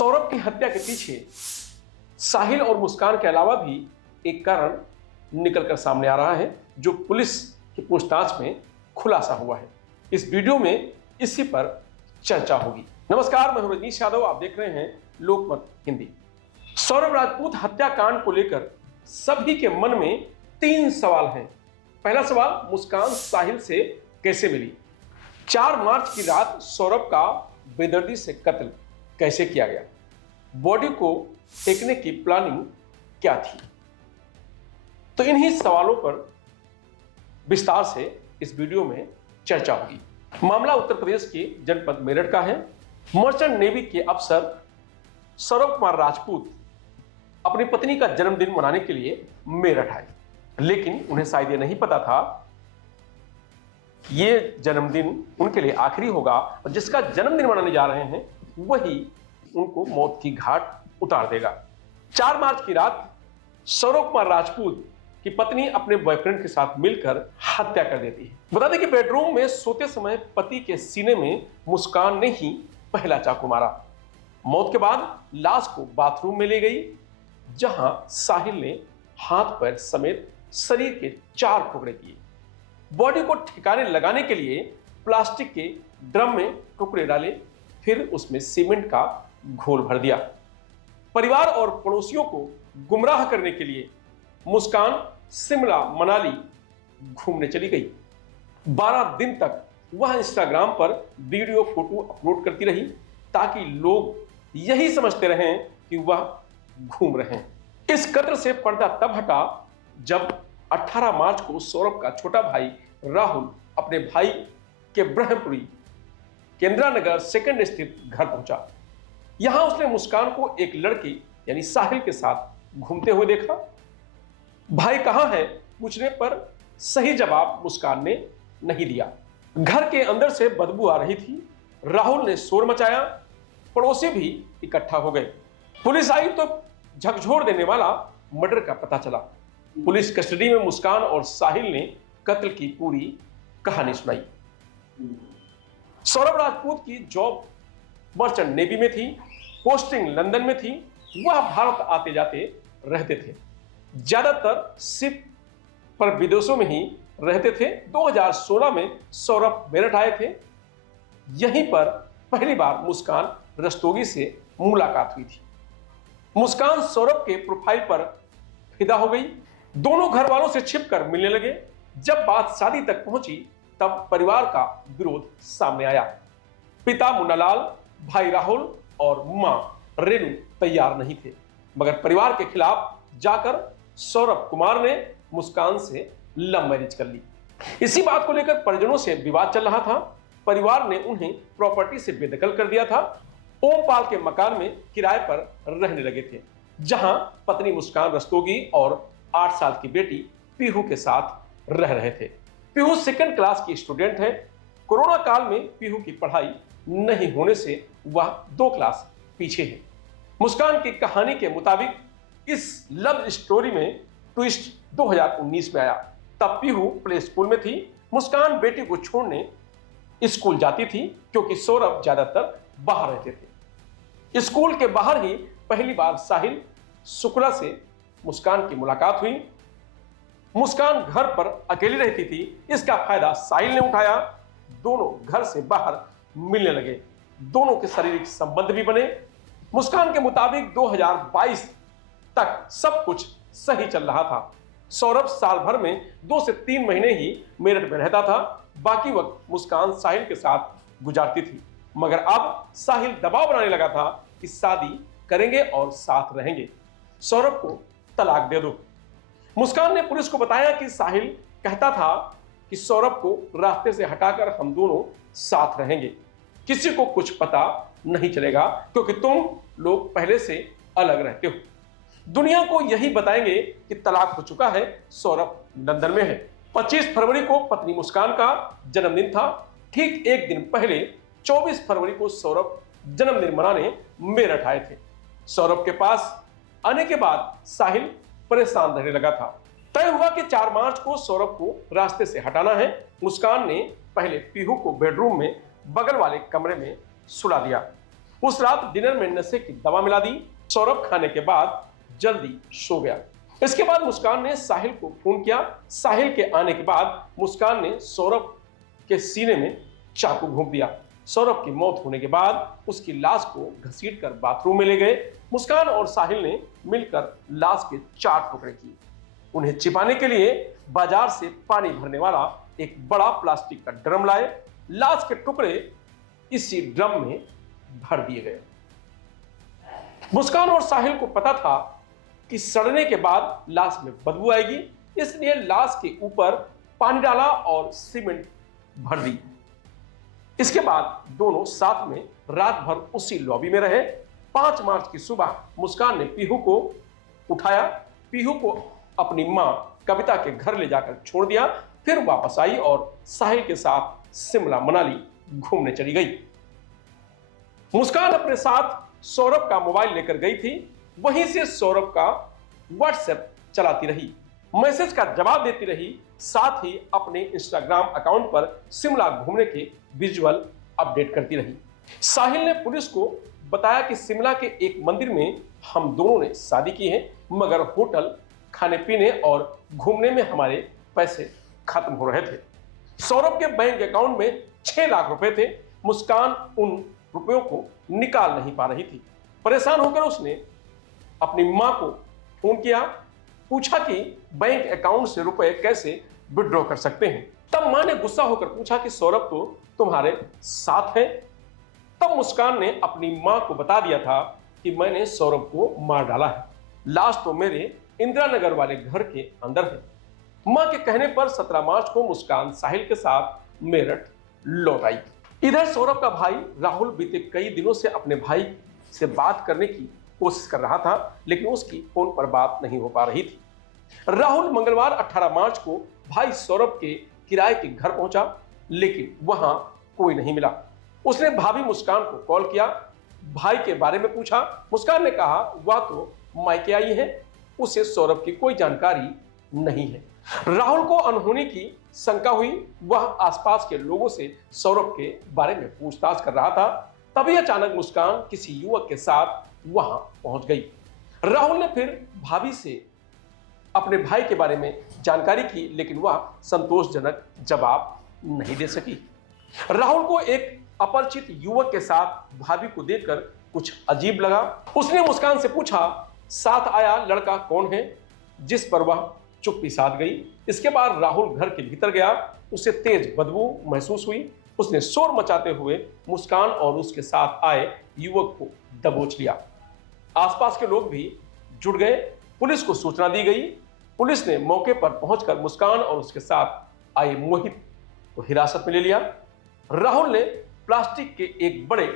सौरभ की हत्या के पीछे साहिल और मुस्कान के अलावा भी एक कारण निकलकर सामने आ रहा है, जो पुलिस की पूछताछ में खुलासा हुआ है। इस वीडियो में इसी पर चर्चा होगी। नमस्कार, मैं हूं रजनीश यादव, आप देख रहे हैं लोकमत हिंदी। सौरभ राजपूत हत्याकांड को लेकर सभी के मन में 3 सवाल हैं। पहला सवाल, मुस्कान साहिल से कैसे मिली? 4 मार्च की रात सौरभ का बेदर्दी से कत्ल कैसे किया गया? बॉडी को फेंकने की प्लानिंग क्या थी? तो इन्हीं सवालों पर विस्तार से इस वीडियो में चर्चा होगी। मामला उत्तर प्रदेश के जनपद मेरठ का है। मर्चेंट नेवी के अफसर सौरभ कुमार राजपूत अपनी पत्नी का जन्मदिन मनाने के लिए मेरठ आए, लेकिन उन्हें शायद ये नहीं पता था ये जन्मदिन उनके लिए आखिरी होगा और जिसका जन्मदिन मनाने जा रहे हैं वही उनको मौत की घाट उतार देगा। 4 मार्च की रात सौरभ कुमार राजपूत की पत्नी अपने बॉयफ्रेंड के साथ मिलकर हत्या कर देती है। बता दें कि बेडरूम में सोते समय पति के सीने में मुस्कान ने ही पहला चाकू मारा। मौत के बाद लाश को बाथरूम में ले गई, जहां साहिल ने हाथ पैर समेत शरीर के 4 टुकड़े किए। बॉडी को ठिकाने लगाने के लिए प्लास्टिक के ड्रम में टुकड़े डाले, फिर उसमें सीमेंट का घोल भर दिया। परिवार और पड़ोसियों को गुमराह करने के लिए मुस्कान शिमला मनाली घूमने चली गई। 12 दिन तक वह इंस्टाग्राम पर वीडियो फोटो अपलोड करती रही, ताकि लोग यही समझते रहें कि वह घूम रहे हैं। इस कत्ल से पर्दा तब हटा जब 18 मार्च को सौरभ का छोटा भाई राहुल अपने भाई के ब्रह्मपुरी केंद्रा नगर सेकंड स्थित घर पहुंचा। यहां उसने मुस्कान को एक लड़की यानी साहिल के साथ घूमते हुए देखा। भाई कहां है पूछने पर सही जवाब मुस्कान ने नहीं दिया। घर के अंदर से बदबू आ रही थी। राहुल ने शोर मचाया, पड़ोसी भी इकट्ठा हो गए। पुलिस आई तो झकझोर देने वाला मर्डर का पता चला। पुलिस कस्टडी में मुस्कान और साहिल ने कत्ल की पूरी कहानी सुनाई। सौरभ राजपूत की जॉब मर्चेंट नेवी में थी, पोस्टिंग लंदन में थी। वह भारत आते जाते रहते थे, ज्यादातर शिप पर विदेशों में ही रहते थे। 2016 में सौरभ मेरठ आए थे। यहीं पर पहली बार मुस्कान रस्तोगी से मुलाकात हुई थी। मुस्कान सौरभ के प्रोफाइल पर फिदा हो गई। दोनों घर वालों से छिपकर मिलने लगे। जब बात शादी तक पहुंची तब परिवार का विरोध सामने आया। पिता मुन्नालाल, भाई राहुल और मां रेणु तैयार नहीं थे, मगर परिवार के खिलाफ जाकर सौरभ कुमार ने मुस्कान से लव मैरिज कर ली। इसी बात को लेकर परिजनों से विवाद चल रहा था। परिवार ने उन्हें प्रॉपर्टी से बेदखल कर दिया था। ओमपाल के मकान में किराए पर रहने लगे थे, जहां पत्नी मुस्कान रस्तोगी और 8 साल की बेटी पीहू के साथ रह रहे थे। पीहू 2nd क्लास की स्टूडेंट है। कोरोना काल में पीहू की पढ़ाई नहीं होने से वह 2 क्लास पीछे है। मुस्कान की कहानी के मुताबिक इस लव स्टोरी में ट्विस्ट 2019 में आया। तब पीहू प्ले स्कूल में थी। मुस्कान बेटी को छोड़ने स्कूल जाती थी, क्योंकि सौरभ ज्यादातर बाहर रहते थे। स्कूल के बाहर ही पहली बार साहिल शुक्ला से मुस्कान की मुलाकात हुई। मुस्कान घर पर अकेली रहती थी, इसका फायदा साहिल ने उठाया। दोनों घर से बाहर मिलने लगे। दोनों के शारीरिक संबंध भी बने। मुस्कान के मुताबिक 2022 तक सब कुछ सही चल रहा था। सौरभ साल भर में 2 से 3 महीने ही मेरठ में रहता था। बाकी वक्त मुस्कान साहिल के साथ गुजारती थी, मगर अब साहिल दबाव बनाने लगा था कि शादी करेंगे और साथ रहेंगे, सौरभ को तलाक दे दो। मुस्कान ने पुलिस को बताया कि साहिल कहता था कि सौरभ को रास्ते से हटाकर हम दोनों साथ रहेंगे, किसी को कुछ पता नहीं चलेगा, क्योंकि तुम लोग पहले से अलग रहते हो। दुनिया को यही बताएंगे कि तलाक हो चुका है, सौरभ लंदन में है। 25 फरवरी को पत्नी मुस्कान का जन्मदिन था। ठीक एक दिन पहले 24 फरवरी को सौरभ जन्मदिन मनाने मेरठ आए थे। सौरभ के पास आने के बाद साहिल परेशान रहने लगा था। तय हुआ कि 4 मार्च को सौरभ को रास्ते से हटाना है। मुस्कान ने पहले पीहू को बेडरूम में बगल वाले कमरे में सुला दिया। उस रात डिनर में नशे की दवा मिला दी। सौरभ खाने के बाद जल्दी सो गया। इसके बाद मुस्कान ने साहिल को फोन किया। साहिल के आने के बाद मुस्कान ने सौरभ के सीने में चाकू घोंप दिया। सौरभ की मौत होने के बाद उसकी लाश को घसीटकर बाथरूम में ले गए। मुस्कान और साहिल ने मिलकर लाश के 4 टुकड़े किए। उन्हें छिपाने के लिए बाजार से पानी भरने वाला एक बड़ा प्लास्टिक का ड्रम लाए। लाश के टुकड़े इसी ड्रम में भर दिए गए। मुस्कान और साहिल को पता था कि सड़ने के बाद लाश में बदबू आएगी, इसलिए लाश के ऊपर पानी डाला और सीमेंट भर दी। इसके बाद दोनों साथ में रात भर उसी लॉबी में रहे। 5 मार्च की सुबह मुस्कान ने पीहू को उठाया। पीहू को अपनी मां कविता के घर ले जाकर छोड़ दिया। फिर वापस आई और साहिल के साथ शिमला मनाली घूमने चली गई। मुस्कान अपने साथ सौरभ का मोबाइल लेकर गई थी। वहीं से सौरभ का व्हाट्सएप चलाती रही, मैसेज का जवाब देती रही, साथ ही अपने इंस्टाग्राम अकाउंट पर शिमला घूमने के विजुअल अपडेट करती रही। साहिल ने पुलिस को बताया कि शिमला के एक मंदिर में हम दोनों ने शादी की है, मगर होटल, खाने पीने और घूमने में हमारे पैसे खत्म हो रहे थे। सौरभ के बैंक अकाउंट में 6 लाख रुपए थे। मुस्कान उन रुपयों को निकाल नहीं पा रही थी। परेशान होकर उसने अपनी मां को फोन किया, पूछा कि बैंक अकाउंट से रुपए कैसे विड्रॉ कर सकते हैं। तब मां ने गुस्सा होकर पूछा कि सौरभ तो तुम्हारे साथ है। तब मुस्कान ने अपनी मां को बता दिया था कि मैंने सौरभ को मार डाला है, लाश तो मेरे इंदिरा नगर वाले घर के अंदर है। मां के कहने पर 17 मार्च को मुस्कान साहिल के साथ मेरठ लौट आई। इधर सौरभ का भाई राहुल बीते कई दिनों से अपने भाई से बात करने की कोशिश कर रहा था, लेकिन उसकी फोन पर बात नहीं हो पा रही थी। राहुल मंगलवार 18 मार्च को भाई सौरभ के किराए के घर पहुंचा, लेकिन वहां कोई नहीं मिला। उसने भाभी मुस्कान को कॉल किया, भाई के बारे में पूछा। मुस्कान ने कहा वह तो मायके आई है, उसे सौरभ की कोई जानकारी नहीं है। राहुल को अनहोनी की शंका हुई। वह आसपास के लोगों से सौरभ के बारे में पूछताछ कर रहा था। तभी अचानक मुस्कान किसी युवक के साथ वहां पहुंच गई। राहुल ने फिर भाभी से अपने भाई के बारे में जानकारी की, लेकिन वह संतोषजनक जवाब नहीं दे सकी। राहुल को एक अपरिचित युवक के साथ भाभी को देखकर कुछ अजीब लगा। उसने मुस्कान से पूछा, साथ आया लड़का कौन है, जिस पर वह चुप्पी साध गई। इसके बाद राहुल घर के भीतर गया। उसे तेज बदबू महसूस हुई। उसने शोर मचाते हुए मुस्कान और उसके साथ आए युवक को दबोच लिया। आसपास के लोग भी जुट गए। पुलिस को सूचना दी गई। पुलिस ने मौके पर पहुंचकर मुस्कान और उसके साथ आए मोहित को हिरासत में ले लिया। राहुल ने प्लास्टिक के एक बड़े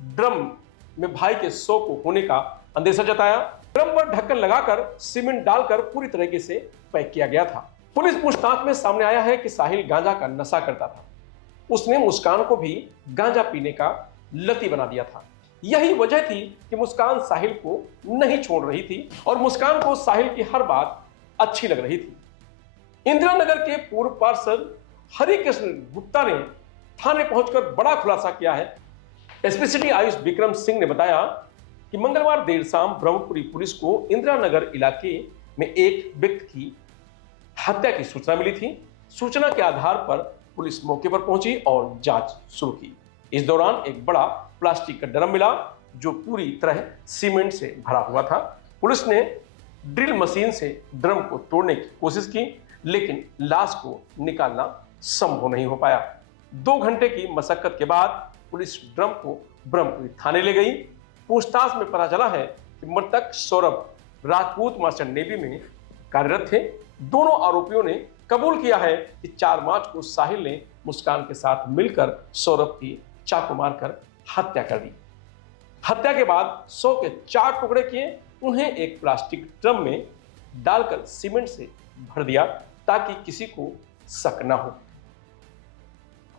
ड्रम में भाई के शव को होने का अंदेशा जताया। ड्रम पर ढक्कन लगाकर सीमेंट डालकर पूरी तरीके से पैक किया गया था। पुलिस पूछताछ में सामने आया है कि साहिल गांजा का नशा करता था। उसने मुस्कान को भी गांजा पीने का लती बना दिया था। यही वजह थी कि मुस्कान साहिल को नहीं छोड़ रही थी और मुस्कान को साहिल की हर बात अच्छी लग रही थी। इंदिरा नगर के पूर्व पार्षद हरिकृष्ण गुप्ता ने थाने पहुंचकर बड़ा खुलासा किया है। एसपी सिटी आयुष विक्रम सिंह ने बताया कि मंगलवार देर शाम ब्रह्मपुरी पुलिस को इंदिरा नगर इलाके में एक व्यक्ति की हत्या की सूचना मिली थी। सूचना के आधार पर पुलिस मौके पर पहुंची और जांच शुरू की। इस दौरान एक बड़ा प्लास्टिक का ड्रम मिला जो पूरी तरह सीमेंट से भरा हुआ था। पुलिस ने ड्रिल मशीन से ड्रम को तोड़ने की कोशिश की, लेकिन लाश को निकालना संभव नहीं हो पाया। 2 घंटे की मशक्कत के बाद पुलिस ड्रम को ब्रह्मपुरी थाने ले गई। पूछताछ में पता चला है कि मृतक सौरभ राजपूत मर्चेंट नेवी में कार्यरत थे। दोनों आरोपियों ने कबूल किया है कि 4 मार्च को साहिल ने मुस्कान के साथ मिलकर सौरभ की चाकू मारकर हत्या कर दी। हत्या के बाद शव के 4 टुकड़े किए, उन्हें एक प्लास्टिक ड्रम में डालकर सीमेंट से भर दिया ताकि किसी को शक न हो।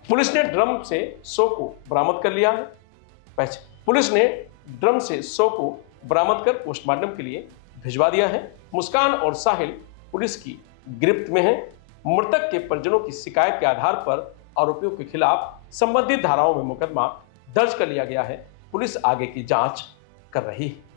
पुलिस ने ड्रम से शव को बरामद कर लिया है। पुलिस ने ड्रम से शव को बरामद कर पोस्टमार्टम के लिए भिजवा दिया है। मुस्कान और साहिल पुलिस की गिरफ्त में हैं। मृतक के परिजनों की शिकायत के आधार पर आरोपियों के खिलाफ संबंधित धाराओं में मुकदमा दर्ज कर लिया गया है। पुलिस आगे की जांच कर रही है।